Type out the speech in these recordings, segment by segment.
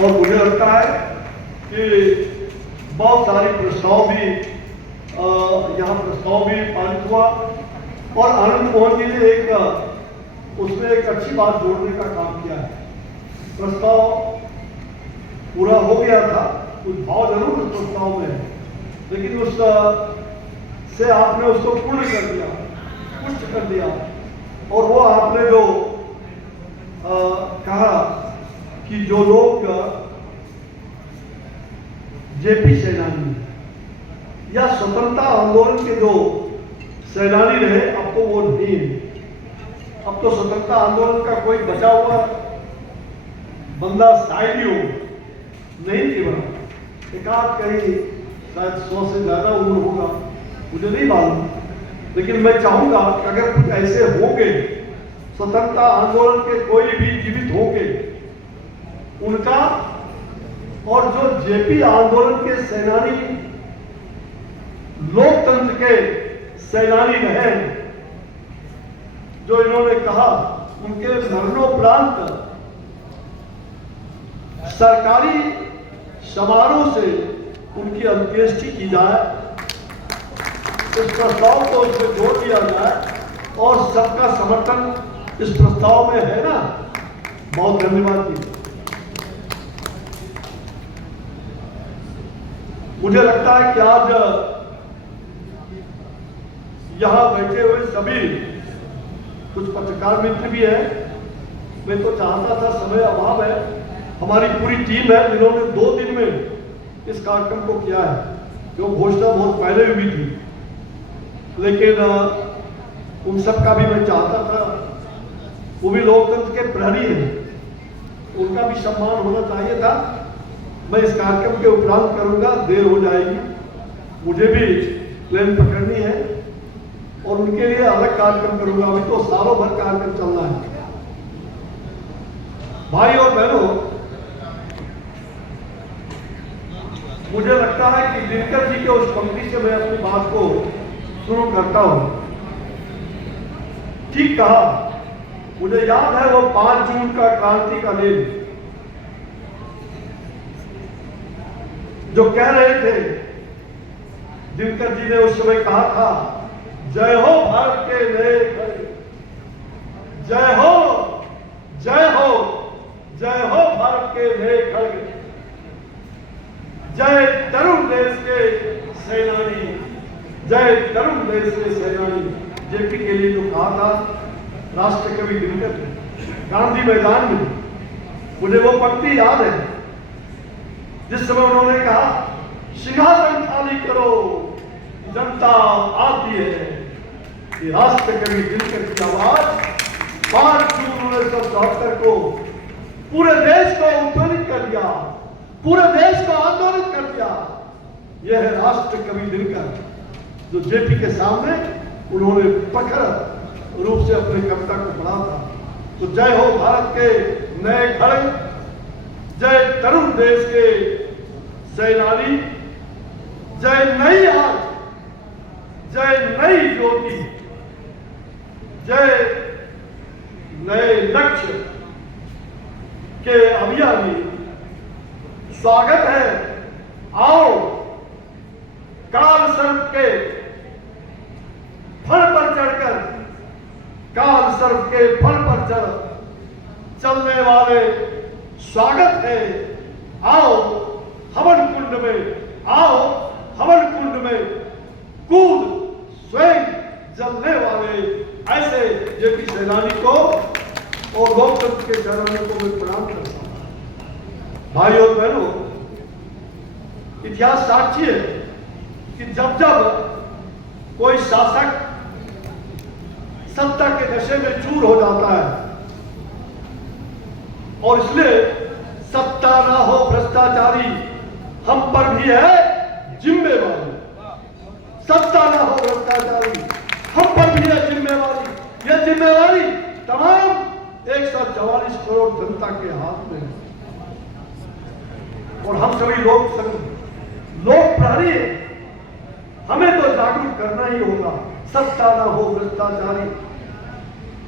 और मुझे लगता है कि बहुत सारी प्रस्ताव भी यहाँ प्रस्ताव भी पारित हुआ और आनंद मोहन जी ने उसमें एक अच्छी बात जोड़ने का काम किया है। प्रस्ताव पूरा हो गया था, कुछ भाव जरूर उस प्रस्ताव में है, लेकिन उस से आपने उसको पूर्ण कर दिया, पुष्ट कर दिया। और वो आपने जो कहा कि जो लोग जेपी सेनानी या स्वतंत्रता आंदोलन के जो सेनानी रहे, अब तो वो नहीं है। अब तो स्वतंत्रता आंदोलन का कोई बचा हुआ बंदा शायद ही हो, नहीं केवल एकाध कहीं शायद 100 से ज्यादा उम्र होगा, मुझे नहीं मालूम। लेकिन मैं चाहूंगा कि अगर कुछ ऐसे होंगे स्वतंत्रता आंदोलन के कोई भी जीवित होंगे, उनका और जो जेपी आंदोलन के सेनानी, लोकतंत्र के सेनानी रहे, जो इन्होंने कहा, उनके मरणोपरांत सरकारी समारोह से उनकी अंत्येष्टि की जाए, इस प्रस्ताव को उसमें जोड़ दिया जाए और सबका समर्थन इस प्रस्ताव में है ना। बहुत धन्यवाद जी। मुझे लगता है कि आज यहां बैठे हुए सभी, कुछ पत्रकार मित्र भी है, मैं तो चाहता था, समय अभाव है, हमारी पूरी टीम है जिन्होंने 2 दिन में इस कार्यक्रम को किया है, जो घोषणा बहुत पहले हुई थी, लेकिन उन सब का भी मैं चाहता था, वो भी लोकतंत्र के प्रहरी हैं, उनका भी सम्मान होना चाहिए था। मैं इस कार्यक्रम के उपरांत करूंगा, देर हो जाएगी, मुझे भी प्लेन पकड़नी है और उनके लिए अलग कार्यक्रम करूंगा। अभी तो सालों भर कार्यक्रम चलना है। भाई और बहनों, मुझे लगता है कि दिनकर जी के उस पंक्ति से मैं अपनी बात को शुरू करता हूं। ठीक कहा, मुझे याद है वो 5 जून का क्रांति का दिन, जो कह रहे थे, दिनकर जी ने उस समय कहा था, जय हो भारत के नए खड़गे, जय हो, जय हो, जय हो भारत के नए खड़गे, जय तरुण देश के सेनानी, जय तरुण देश के सेनानी। जेपी के लिए जो कहा था राष्ट्र कवि दिनकर गांधी मैदान में, मुझे वो पंक्ति याद है जिस समय उन्होंने कहा, सिंहासन खाली करो, जनता आती है। ये राष्ट्र कवि दिनकर की आवाज 5 जून 1974 को पूरे देश को उद्वेलित कर दिया, पूरे देश को आंदोलित कर दिया। यह है राष्ट्र कवि दिनकर, जो जेपी के सामने उन्होंने प्रखर रूप से अपने कविता को पढ़ा था। तो जय हो भारत के नए खड़ग, जय तरुण देश के सेनानी, जय नई आग, जय नई ज्योति, जय नए लक्ष्य के अभियानी। स्वागत है, आओ काल सर्प के फल पर चढ़कर, काल सर्प के फल पर चलने वाले, स्वागत है, आओ हवन कुंड में, आओ हवन कुंड में कूद स्वयं जलने वाले। ऐसे जेपी सेनानी को और लोकतंत्र के सेनानी को मैं प्रणाम करता हूं। भाइयों और बहनों, इतिहास साक्षी है कि जब जब कोई शासक सत्ता के नशे में चूर हो जाता है, और इसलिए सत्ता ना हो भ्रष्टाचारी, हम पर भी है जिम्मेवारी। सत्ता ना हो भ्रष्टाचारी, हम पर भी है जिम्मेवारी। यह जिम्मेवारी तमाम 144 करोड़ जनता के हाथ में है, और हम सभी लोग प्रहरी, हमें तो जागरूक करना ही होगा। सत्ता ना हो भ्रष्टाचारी,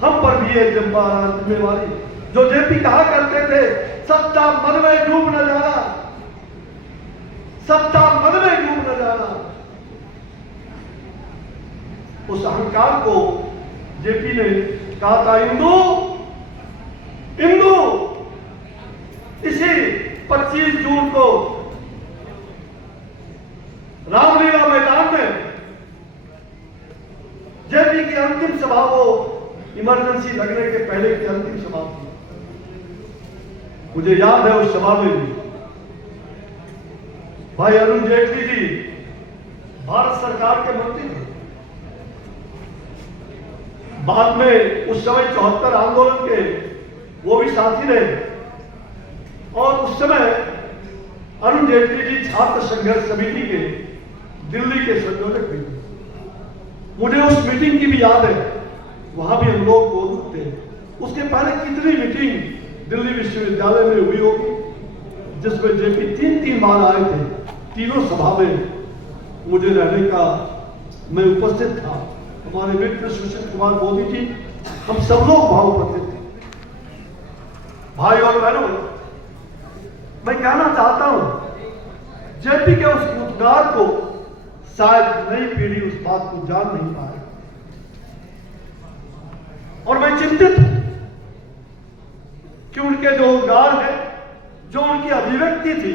हम पर भी है जिम्मेवारी। जो जेपी कहा करते थे सत्ता मन में डूब न जाना, सत्ता मन में डूब न जाना, उस अहंकार को जेपी ने कहा था हिंदू हिंदू। इसी 25 जून को रामलीला मैदान में जेपी की अंतिम सभा वो इमरजेंसी लगने के पहले की अंतिम सभा थी। मुझे याद है उस सभा में भी भाई अरुण जेटली जी भारत सरकार के मंत्री थे। बाद में उस समय 74 आंदोलन के वो भी साथी रहे और उस समय अरुण जेटली जी छात्र संघर्ष समिति के दिल्ली के संयोजक भी थे। मुझे उस मीटिंग की भी याद है, वहां भी हम लोग मौजूद थे। उसके पहले कितनी मीटिंग दिल्ली विश्वविद्यालय में हुई होगी जिसमें जेपी 3 बार आए थे। तीनों सभा में मुझे रहने का मैं उपस्थित था। हमारे मित्र सुशील कुमार मोदी जी, हम सब लोग वहां उपस्थित थे। भाई और बहनों, मैं कहना चाहता हूं जेपी के उस उद्गार को शायद नई पीढ़ी उस बात को जान नहीं पाए और मैं चिंतित हूं कि उनके जो उद्गार है, जो उनकी अभिव्यक्ति थी,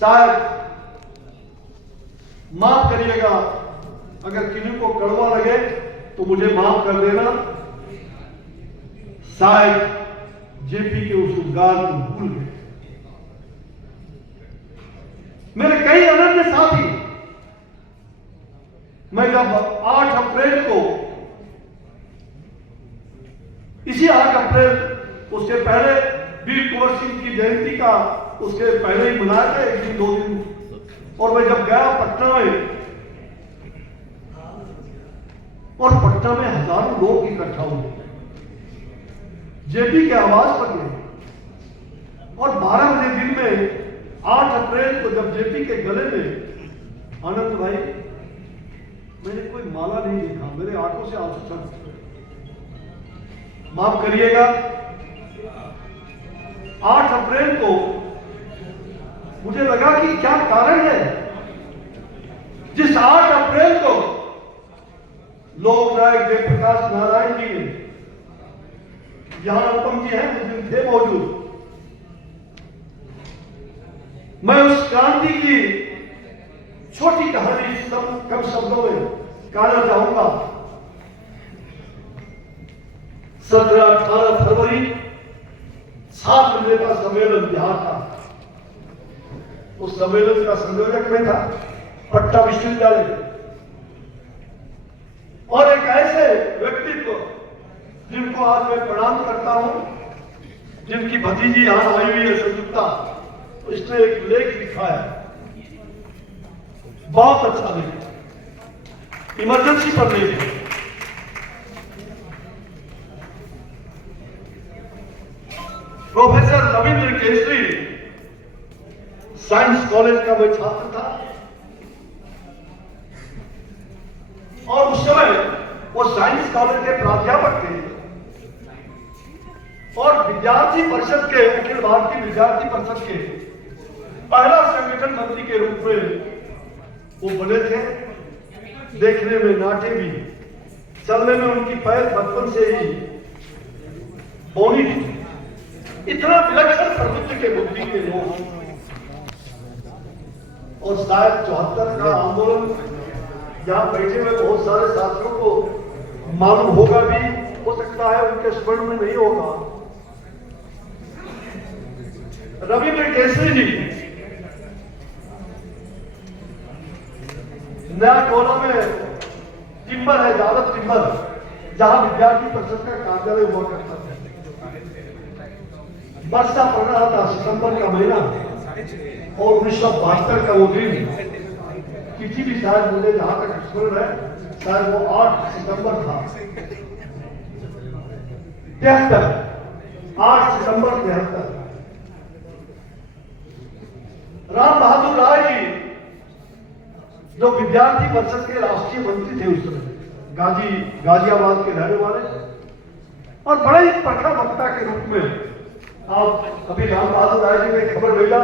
शायद माफ करिएगा अगर किसी को कड़वा लगे तो मुझे माफ कर देना, शायद जेपी के उस उद्गार को भूल गए। मेरे कई अनन्य साथी, मैं जब 8 अप्रैल को, इसी 8 अप्रैल, उसके पहले वीर कुंवर सिंह की जयंती का उसके पहले ही मनाया था 1 दिन 2 दिन, और मैं जब गया पटना में, और पटना में हजारों लोग इकट्ठा हुए जेपी के आवाज पर गए और 12 बजे दिन में 8 अप्रैल को जब जेपी के गले में, आनंद भाई मैंने कोई माला नहीं देखा, मेरे आंखों से आंसू छलके, माफ करिएगा 8 अप्रैल को मुझे लगा कि क्या कारण है जिस 8 अप्रैल को लोक नायक जयप्रकाश नारायण जी ने, यहां अनुपम जी हैं, उस दिन थे मौजूद, मैं उस क्रांति की छोटी कहानी कम शब्दों में कहना चाहूंगा। 17-18 फरवरी छात्र नेता सम्मेलन बिहार का, उस सम्मेलन का संयोजक में था पटना विश्वविद्यालय, और एक ऐसे व्यक्तित्व जिनको आज मैं प्रणाम करता हूं, जिनकी भतीजी यहां आई हुई है संयुक्ता, इसने एक लेख लिखा है, बहुत अच्छा लेख, इमरजेंसी पर लेख है। Professor Ravindra Kesari, science college का मैं छात्र था और उस समय वो साइंस कॉलेज के प्राध्यापक थे और विद्यार्थी परिषद के, अखिल भारतीय विद्यार्थी परिषद के पहला संगठन मंत्री के रूप में वो बने थे। देखने में नाटे भी, चलने में उनकी पैर बचपन से ही बौनी थी। इतना विलक्षण प्रवृत्ति के बुद्धि के लोग, और शायद 74 का आंदोलन यहां बैठे हुए बहुत सारे साथियों को मालूम होगा भी, हो सकता है उनके स्मरण में नहीं होगा। रविंद्र केसरी जी नया टोला में टिम्बर है, जादव टिम्बर, जहां विद्यार्थी परिषद का कार्यालय हुआ करता था। वर्षा पड़ रहा था, सितंबर का महीना, और 1972 का वो दिन, तिथि भी शायद मुझे जहां तक स्मरण है, शायद वो 8 सितंबर था, 73, 8 सितंबर 73। राम बहादुर राय जी जो विद्यार्थी परिषद के राष्ट्रीय मंत्री थे उस समय, गाजियाबाद के रहने वाले, और बड़े ही प्रखर वक्ता के रूप में आप अभी राम बहादुर राय जी ने खबर भेजा,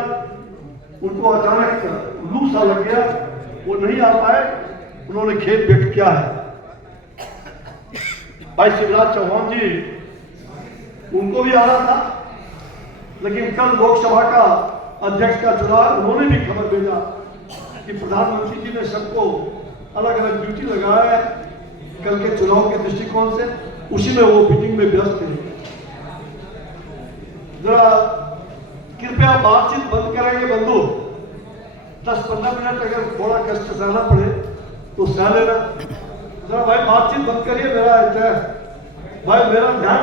उनको अचानक लू सा लग गया, वो नहीं आ पाए, उन्होंने खेद व्यक्त किया है। भाई शिवराज चौहान जी, उनको भी आना था, लेकिन कल लोकसभा का अध्यक्ष का चुनाव, उन्होंने भी खबर भेजा कि प्रधानमंत्री जी ने सबको अलग अलग ड्यूटी लगाया है कल के चुनाव के दृष्टिकोण से, उसी में वो मीटिंग में व्यस्त थे। जरा कृपया बातचीत बंद करेंगे बंधु, 10-15 मिनट अगर थोड़ा कष्ट सहना पड़े तो सह लेना। जरा भाई बातचीत बंद करिए, मेरा भाई मेरा ध्यान